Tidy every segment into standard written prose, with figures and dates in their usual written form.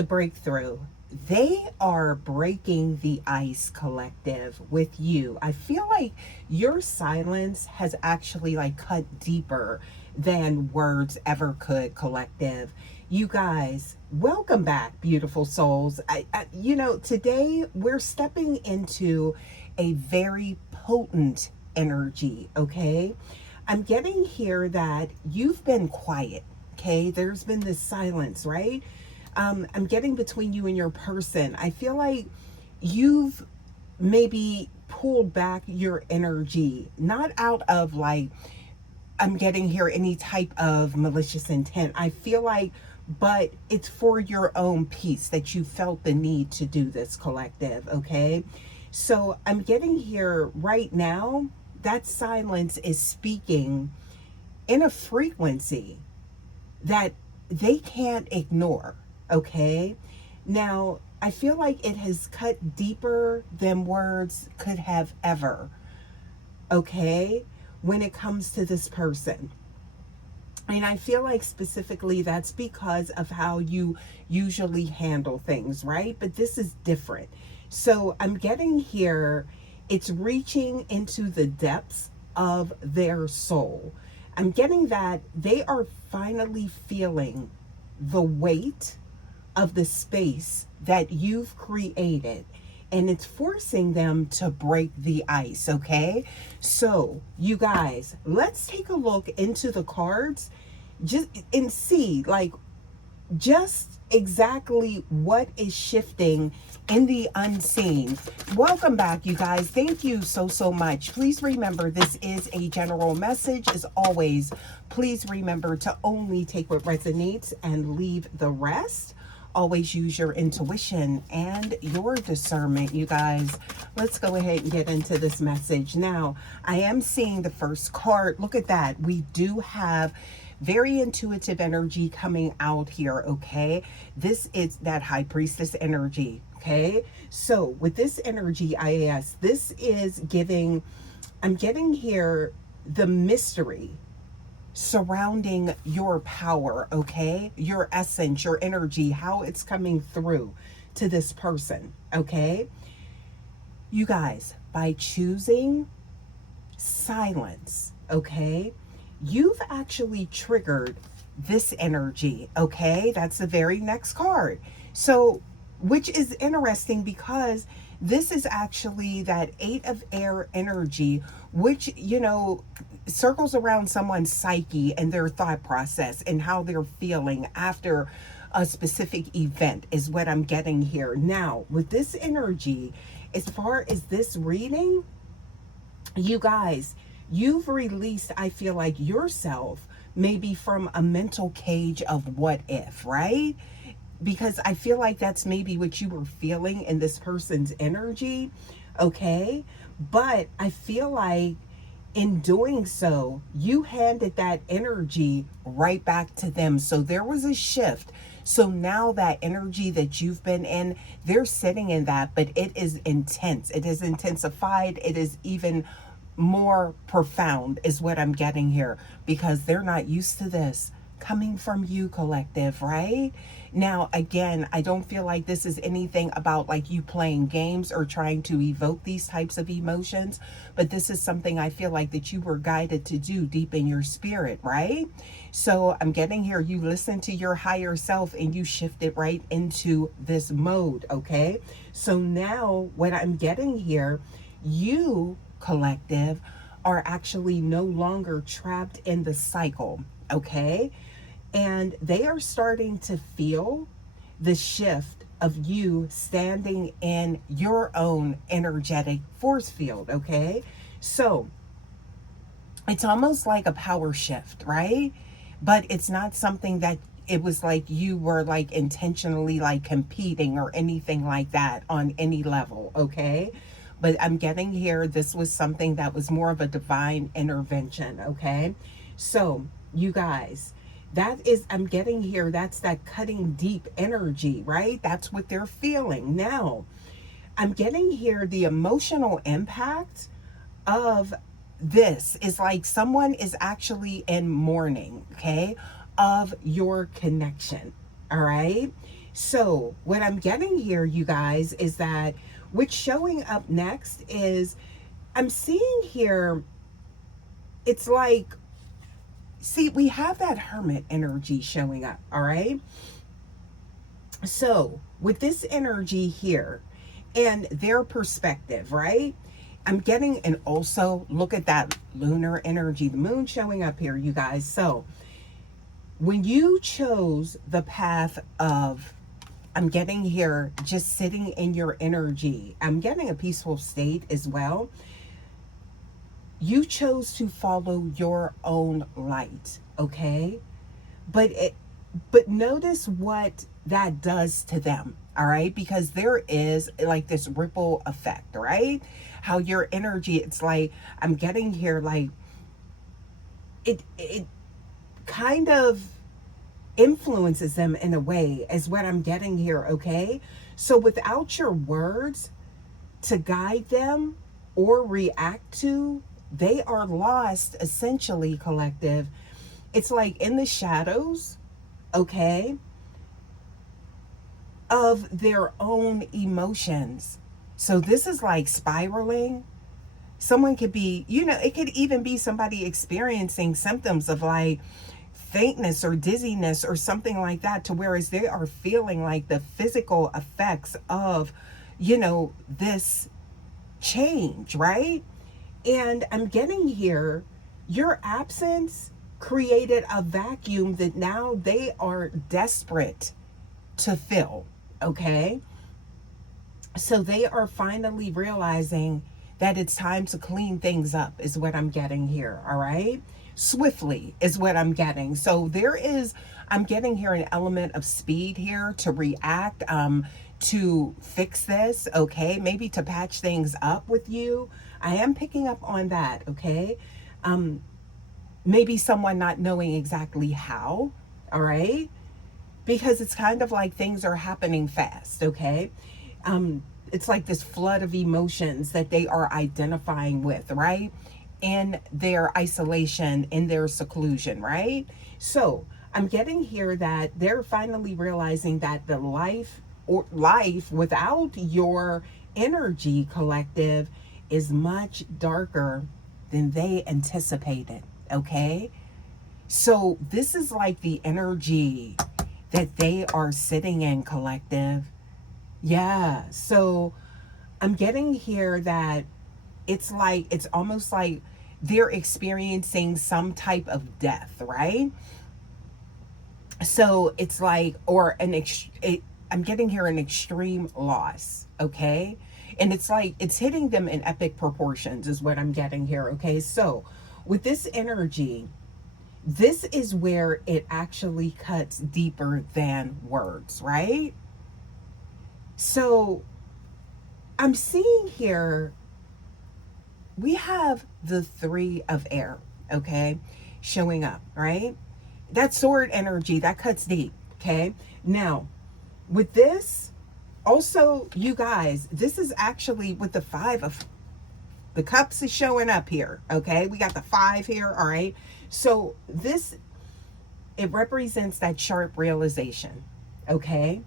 the breakthrough. They are breaking the ice, collective, with you. I feel like your silence has actually like cut deeper than words ever could, collective. You guys, welcome back, beautiful souls. Today we're stepping into a very potent energy, okay? I'm getting here that you've been quiet, okay? There's been this silence, right? I'm getting between you and your person. I feel like you've maybe pulled back your energy, not out of like, I'm getting here any type of malicious intent. I feel like, but it's for your own peace that you felt the need to do this, collective, okay? So I'm getting here right now, that silence is speaking in a frequency that they can't ignore, okay? Now, I feel like it has cut deeper than words could have ever, okay, when it comes to this person. And I feel like specifically that's because of how you usually handle things, right? But this is different. So I'm getting here, it's reaching into the depths of their soul. I'm getting that they are finally feeling the weight of the space that you've created, and it's forcing them to break the ice, okay? So, you guys, let's take a look into the cards just and see like just exactly what is shifting in the unseen. Welcome back, you guys. Thank you so much. Please remember, this is a general message. As always, please remember to only take what resonates and leave the rest. Always use your intuition and your discernment, you guys. Let's go ahead and get into this message. Now, I am seeing the first card. Look at that. We do have very intuitive energy coming out here, okay? This is that high priestess energy, okay? So with this energy, IAS, this is giving, I'm getting here the mystery surrounding your power, okay? Your essence, your energy, how it's coming through to this person, okay? You guys, by choosing silence, okay, you've actually triggered this energy, okay? That's the very next card. So, which is interesting because this is actually that Eight of Air energy, which, circles around someone's psyche and their thought process and how they're feeling after a specific event is what I'm getting here. Now, with this energy, as far as this reading, you guys, you've released, I feel like, yourself maybe from a mental cage of what if, right? Because I feel like that's maybe what you were feeling in this person's energy, okay? But I feel like in doing so, you handed that energy right back to them. So there was a shift. So now that energy that you've been in, they're sitting in that, but it is intense. It is intensified. It is even more profound is what I'm getting here, because they're not used to this coming from you, collective, right? Now, again, I don't feel like this is anything about like you playing games or trying to evoke these types of emotions, but this is something I feel like that you were guided to do deep in your spirit, right? So I'm getting here, you listen to your higher self and you shifted right into this mode, okay? So now what I'm getting here, you, collective, are actually no longer trapped in the cycle, okay? And they are starting to feel the shift of you standing in your own energetic force field, okay? So it's almost like a power shift, right? But it's not something that it was like you were like intentionally like competing or anything like that on any level, okay? But I'm getting here, this was something that was more of a divine intervention, okay? So, you guys, that is, I'm getting here, that's that cutting deep energy, right? That's what they're feeling. Now, I'm getting here the emotional impact of this is like someone is actually in mourning, okay, of your connection, all right? So what I'm getting here, you guys, is that what's showing up next is I'm seeing here, it's like, see, we have that hermit energy showing up, all right? So with this energy here and their perspective, right? I'm getting, and also look at that lunar energy, the moon showing up here, you guys. So when you chose the path of, I'm getting here, just sitting in your energy, I'm getting a peaceful state as well. You chose to follow your own light, okay? But notice what that does to them, all right? Because there is like this ripple effect, right? How your energy, it's like, I'm getting here, like it kind of influences them in a way, is what I'm getting here, okay? So without your words to guide them or react to, they are lost, essentially, collective. It's like in the shadows, okay, of their own emotions. So this is like spiraling. Someone could be, it could even be somebody experiencing symptoms of like faintness or dizziness or something like that, to whereas they are feeling like the physical effects of, this change, right? And I'm getting here, your absence created a vacuum that now they are desperate to fill, okay? So they are finally realizing that it's time to clean things up, is what I'm getting here, all right? Swiftly is what I'm getting. So I'm getting here an element of speed here to react, to fix this, okay? Maybe to patch things up with you. I am picking up on that, okay? Maybe someone not knowing exactly how, all right? Because it's kind of like things are happening fast, okay? It's like this flood of emotions that they are identifying with, right? In their isolation, in their seclusion, right? So I'm getting here that they're finally realizing that the life without your energy, collective, is much darker than they anticipated, okay? So this is like the energy that they are sitting in, collective. Yeah. So I'm getting here that it's almost like they're experiencing some type of death, right? So it's like, or I'm getting here an extreme loss, okay? And it's like, it's hitting them in epic proportions, is what I'm getting here, okay? So with this energy, this is where it actually cuts deeper than words, right? So I'm seeing here, we have the three of air, okay, showing up, right? That sword energy, that cuts deep, okay? Now, with this, also, you guys, this is actually with the five of the cups is showing up here, okay? We got the five here, all right? So this, it represents that sharp realization, okay?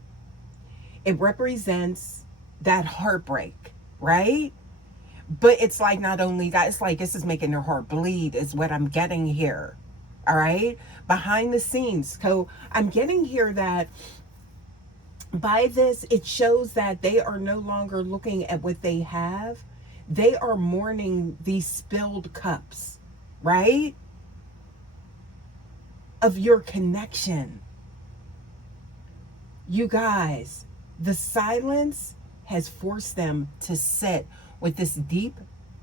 It represents that heartbreak, right? But it's like, not only that, it's like this is making their heart bleed, is what I'm getting here. All right? Behind the scenes. So I'm getting here that by this, it shows that they are no longer looking at what they have. They are mourning these spilled cups, right? Of your connection. You guys, the silence has forced them to sit with this deep,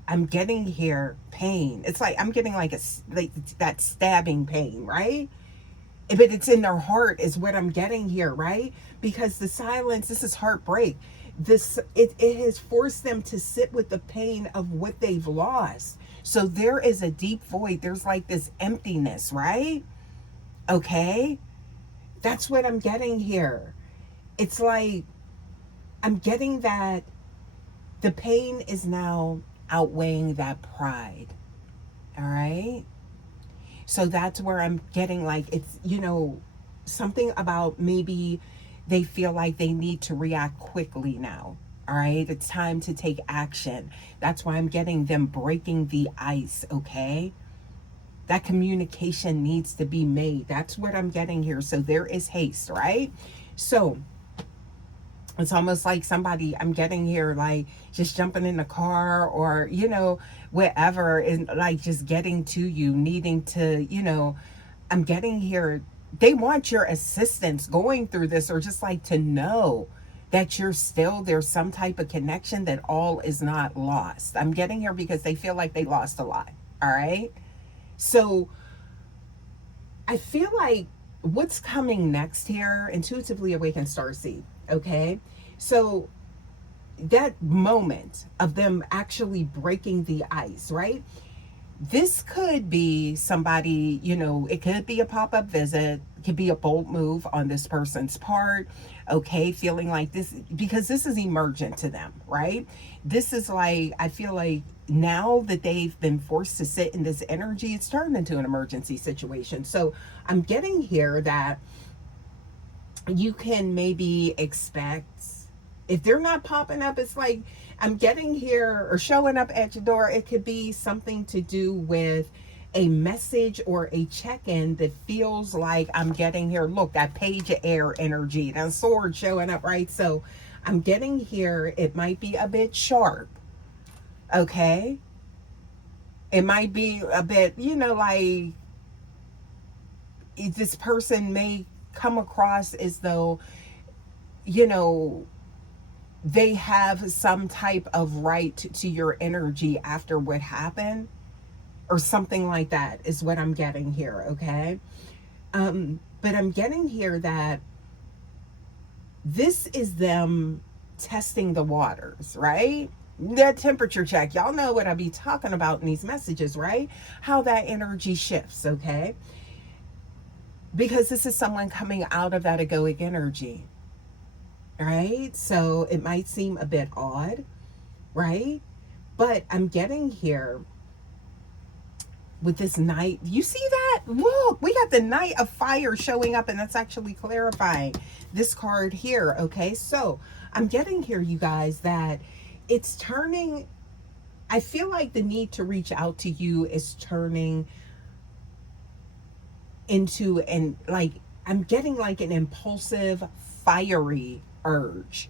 I'm getting here, pain. It's like I'm getting like that stabbing pain, right? But it's in their heart, is what I'm getting here, right? Because the silence, this is heartbreak. It has forced them to sit with the pain of what they've lost. So there is a deep void. There's like this emptiness, right? Okay? That's what I'm getting here. It's like I'm getting that the pain is now outweighing that pride. All right? So that's where I'm getting like, it's, something about maybe they feel like they need to react quickly now. All right, it's time to take action. That's why I'm getting them breaking the ice, okay? That communication needs to be made. That's what I'm getting here. So there is haste, right? So it's almost like somebody I'm getting here, like just jumping in the car or, whatever, and like just getting to you, needing to, I'm getting here. They want your assistance going through this, or just like to know that you're still, there's some type of connection, that all is not lost. I'm getting here because they feel like they lost a lot. All right. So I feel like what's coming next here, intuitively awakened starseed. Okay. So that moment of them actually breaking the ice, right? This could be somebody, it could be a pop-up visit, it could be a bold move on this person's part, okay, feeling like this, because this is emergent to them, right? This is like, I feel like now that they've been forced to sit in this energy, it's turned into an emergency situation. So I'm getting here that you can maybe expect, if they're not popping up, it's like I'm getting here or showing up at your door. It could be something to do with a message or a check-in that feels like I'm getting here. Look, that page of air energy, that sword showing up, right? So I'm getting here. It might be a bit sharp. Okay. It might be a bit, like this person may come across as though, they have some type of right to your energy after what happened, or something like that is what I'm getting here, okay? But I'm getting here that this is them testing the waters, right? That temperature check. Y'all know what I be talking about in these messages, right? How that energy shifts, okay? Because this is someone coming out of that egoic energy. Right? So it might seem a bit odd, right? But I'm getting here with this knight. You see that? Look, we got the Knight of Fire showing up, and that's actually clarifying this card here, okay? So I'm getting here, you guys, that it's turning, I feel like the need to reach out to you is turning into, and like, I'm getting like an impulsive, fiery urge.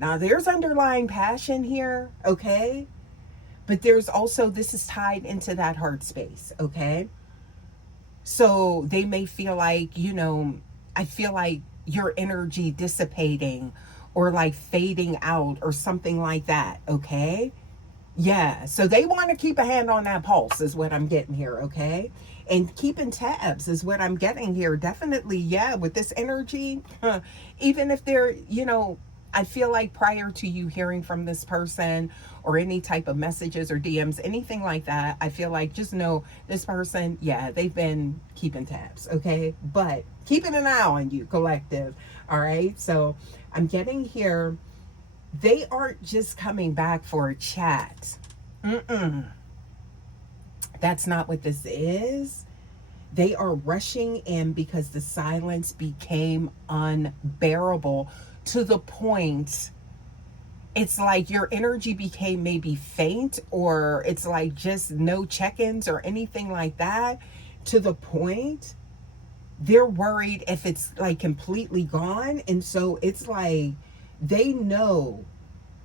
Now there's underlying passion here, okay? But there's also, this is tied into that heart space, okay? So they may feel like, I feel like your energy dissipating or like fading out or something like that, okay? Yeah, so they want to keep a hand on that pulse is what I'm getting here, okay? And keeping tabs is what I'm getting here. Definitely, yeah, with this energy, even if they're, I feel like prior to you hearing from this person or any type of messages or DMs, anything like that, I feel like just know this person, yeah, they've been keeping tabs, okay? But keeping an eye on you, collective, all right? So I'm getting here, they aren't just coming back for a chat. That's not what this is. They are rushing in because the silence became unbearable, to the point it's like your energy became maybe faint, or it's like just no check-ins or anything like that, to the point they're worried if it's like completely gone. And so it's like they know,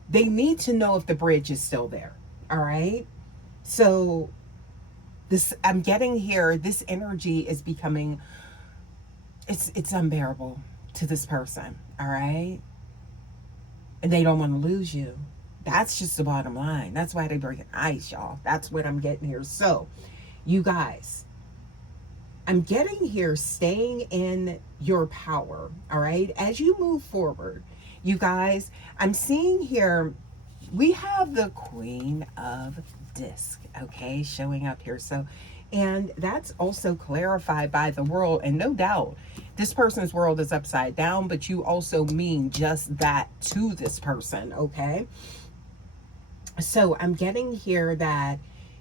they need to know if the bridge is still there. All right. So this, I'm getting here, this energy is becoming, it's unbearable to this person. All right. And they don't want to lose you. That's just the bottom line. That's why they break ice, y'all. That's what I'm getting here. So you guys, I'm getting here, staying in your power. All right. As you move forward, you guys, I'm seeing here, we have the Queen of Disc, okay, showing up here. So, and that's also clarified by the world. And no doubt, this person's world is upside down, but you also mean just that to this person, okay? So I'm getting here that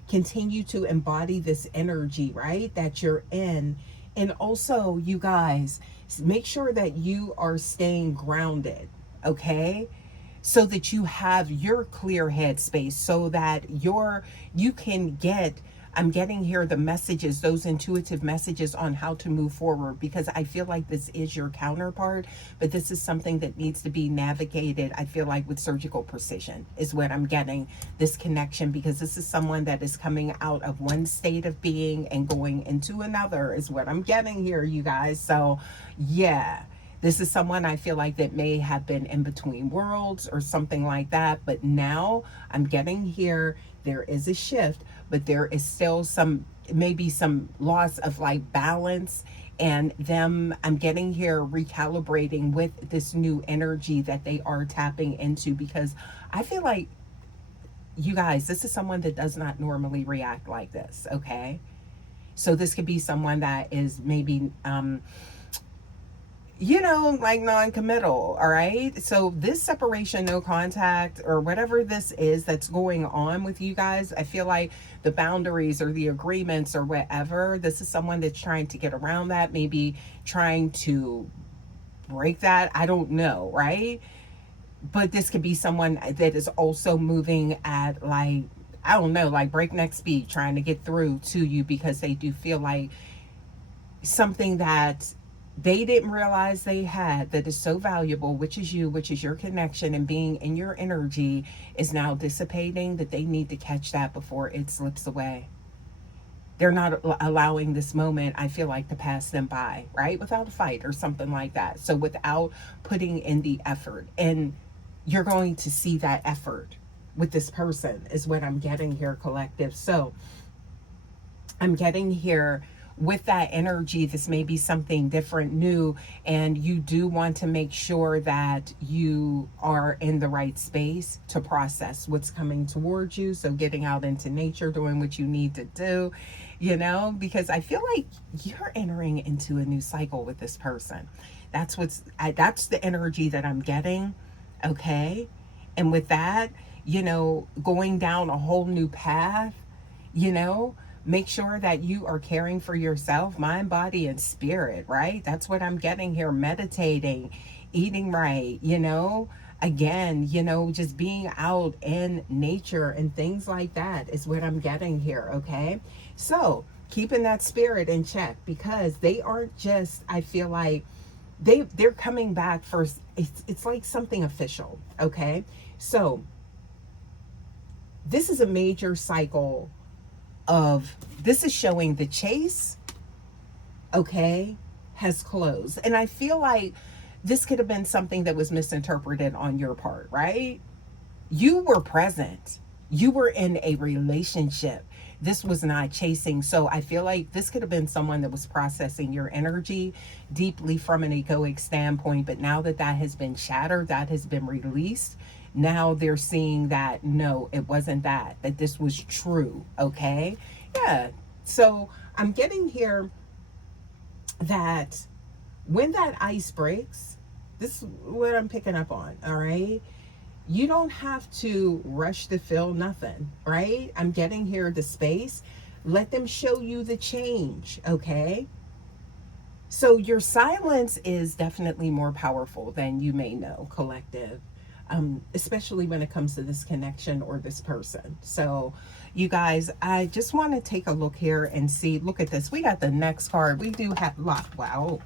continue to embody this energy, right, that you're in, And also, you guys, make sure that you are staying grounded, okay? So that you have your clear head space, so that you can get, I'm getting here the messages, those intuitive messages on how to move forward, because I feel like this is your counterpart, but this is something that needs to be navigated, I feel like, with surgical precision is what I'm getting, this connection, because this is someone that is coming out of one state of being and going into another is what I'm getting here, you guys. So yeah, this is someone I feel like that may have been in between worlds or something like that. But now I'm getting here, there is a shift, but there is still some, maybe some loss of like balance, and them, I'm getting here recalibrating with this new energy that they are tapping into, because I feel like, you guys, this is someone that does not normally react like this, okay? So this could be someone that is maybe like non-committal, all right? So this separation, no contact, or whatever this is that's going on with you guys, I feel like the boundaries or the agreements or whatever, this is someone that's trying to get around that, maybe trying to break that, I don't know, right? But this could be someone that is also moving at like, I don't know, like breakneck speed, trying to get through to you, because they do feel like something that they didn't realize they had that is so valuable, which is you, which is your connection and being in your energy, is now dissipating, that they need to catch that before it slips away. They're not allowing this moment, I feel like, to pass them by, right? Without a fight or something like that. So without putting in the effort. And you're going to see that effort with this person is what I'm getting here, collective. So I'm getting here with that energy, this may be something different, new, and you do want to make sure that you are in the right space to process what's coming towards you. So getting out into nature, doing what you need to do, because I feel like you're entering into a new cycle with this person. That's the energy that I'm getting, okay? And with that, going down a whole new path, you know, make sure that you are caring for yourself, mind, body, and spirit, right? That's what I'm getting here. Meditating, eating right, again, just being out in nature and things like that is what I'm getting here, okay? So keeping that spirit in check, because they aren't just, I feel like, they're coming back for, it's like something official, okay? So this is a major cycle of, this is showing the chase, okay, has closed. And I feel like this could have been something that was misinterpreted on your part, right? You were present. You were in a relationship. This was not chasing. So I feel like this could have been someone that was processing your energy deeply from an egoic standpoint. But now that that has been shattered, that has been released, now they're seeing that, no, it wasn't that this was true, okay? Yeah. So I'm getting here that when that ice breaks, this is what I'm picking up on, all right? You don't have to rush to feel nothing, right? I'm getting here the space. Let them show you the change, okay? So your silence is definitely more powerful than you may know, collective. Especially when it comes to this connection or this person. So you guys, I just want to take a look here and see, look at this. We got the next card. We do have lot. Wow.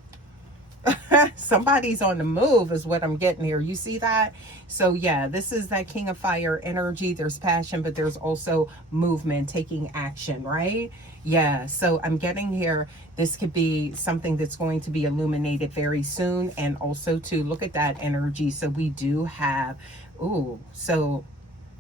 Somebody's on the move is what I'm getting here. You see that? So yeah, this is that King of Fire energy. There's passion, but there's also movement, taking action, right? Yeah, so I'm getting here, this could be something that's going to be illuminated very soon. And also to look at that energy. So we do have, so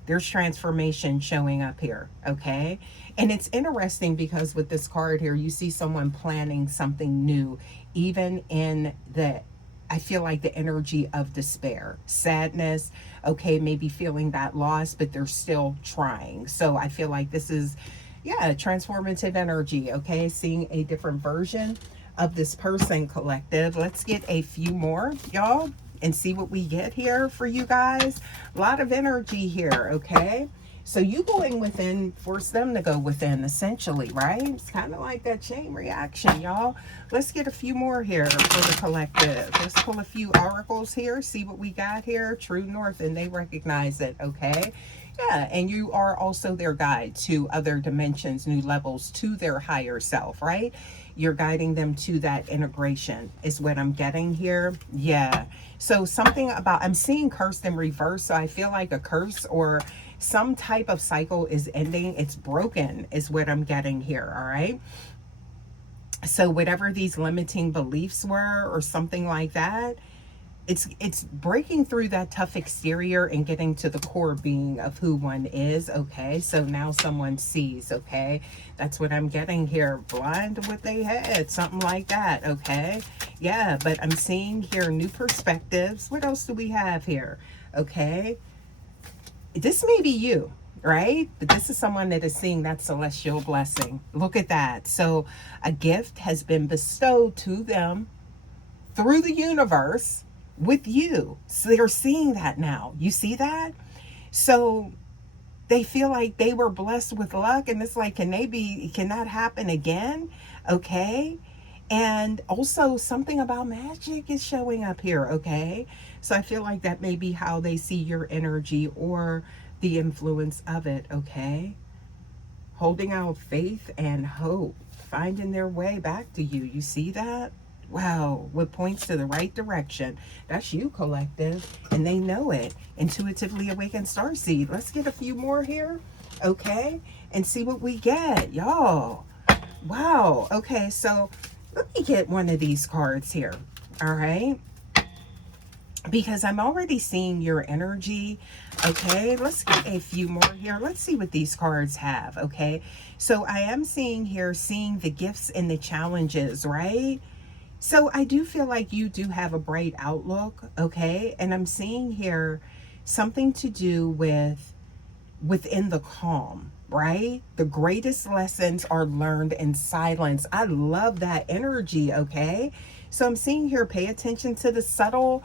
there's transformation showing up here, okay? And it's interesting because with this card here, you see someone planning something new, even in the, I feel like the energy of despair, sadness, okay, maybe feeling that loss, but they're still trying. So I feel like this is, yeah, transformative energy, okay? Seeing a different version of this person, collective. Let's get a few more, y'all, and see what we get here for you guys. A lot of energy here, okay? So you going within, force them to go within, essentially, right? It's kind of like that chain reaction, y'all. Let's get a few more here for the collective. Let's pull a few oracles here, see what we got here. True North, and they recognize it, okay? Yeah, and you are also their guide to other dimensions, new levels, to their higher self, right? You're guiding them to that integration, is what I'm getting here. Yeah. So something about, I'm seeing cursed in reverse. So I feel like a curse or some type of cycle is ending. It's broken, is what I'm getting here. All right. So whatever these limiting beliefs were or something like that, it's breaking through that tough exterior and getting to the core being of who one is. Okay, so now someone sees. Okay, that's what I'm getting here. Blind to what they had, something like that. Okay, yeah, but I'm seeing here new perspectives. What else do we have here? Okay, this may be you, right? But this is someone that is seeing that celestial blessing. Look at that. So a gift has been bestowed to them through the universe with you. So they're seeing that now. You see that? So they feel like they were blessed with luck, and it's like, can that happen again? Okay. And also something about magic is showing up here. Okay. So I feel like that may be how they see your energy or the influence of it. Okay. Holding out faith and hope, finding their way back to you. You see that? Wow, what points to the right direction. That's you, collective, and they know it. Intuitively awakened starseed. Let's get a few more here, okay, and see what we get, y'all. Wow. Okay, so let me get one of these cards here. All right, because I'm already seeing your energy. Okay, let's get a few more here. Let's see what these cards have. Okay, so I am seeing here, seeing the gifts and the challenges, right? So I do feel like you do have a bright outlook, okay? And I'm seeing here something to do with within the calm, right? The greatest lessons are learned in silence. I love that energy, okay? So I'm seeing here, pay attention to the subtle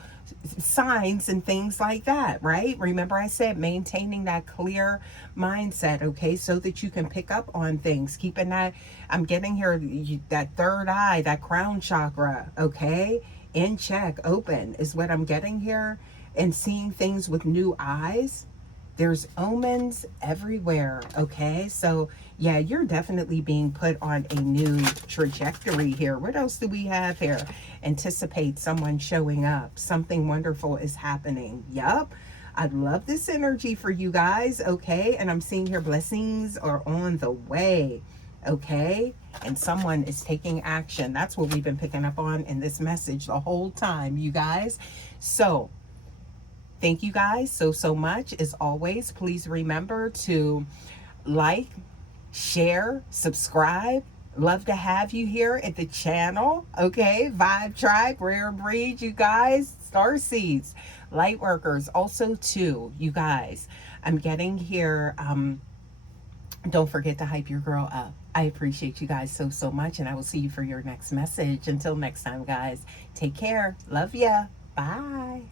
signs and things like that, right? Remember I said maintaining that clear mindset, okay, so that you can pick up on things. Keeping that, I'm getting here, that third eye, that crown chakra, okay, in check, open is what I'm getting here, and seeing things with new eyes. There's omens everywhere, okay? So, yeah, you're definitely being put on a new trajectory here. What else do we have here? Anticipate someone showing up. Something wonderful is happening. Yup. I love this energy for you guys, okay? And I'm seeing here blessings are on the way, okay? And someone is taking action. That's what we've been picking up on in this message the whole time, you guys. So, thank you guys so much. As always, please remember to like, share, subscribe. Love to have you here at the channel. Okay, Vibe Tribe, Rare Breed, you guys, Star Seeds, Light Workers, also too, you guys. I'm getting here. Don't forget to hype your girl up. I appreciate you guys so much, and I will see you for your next message. Until next time, guys, take care. Love ya. Bye.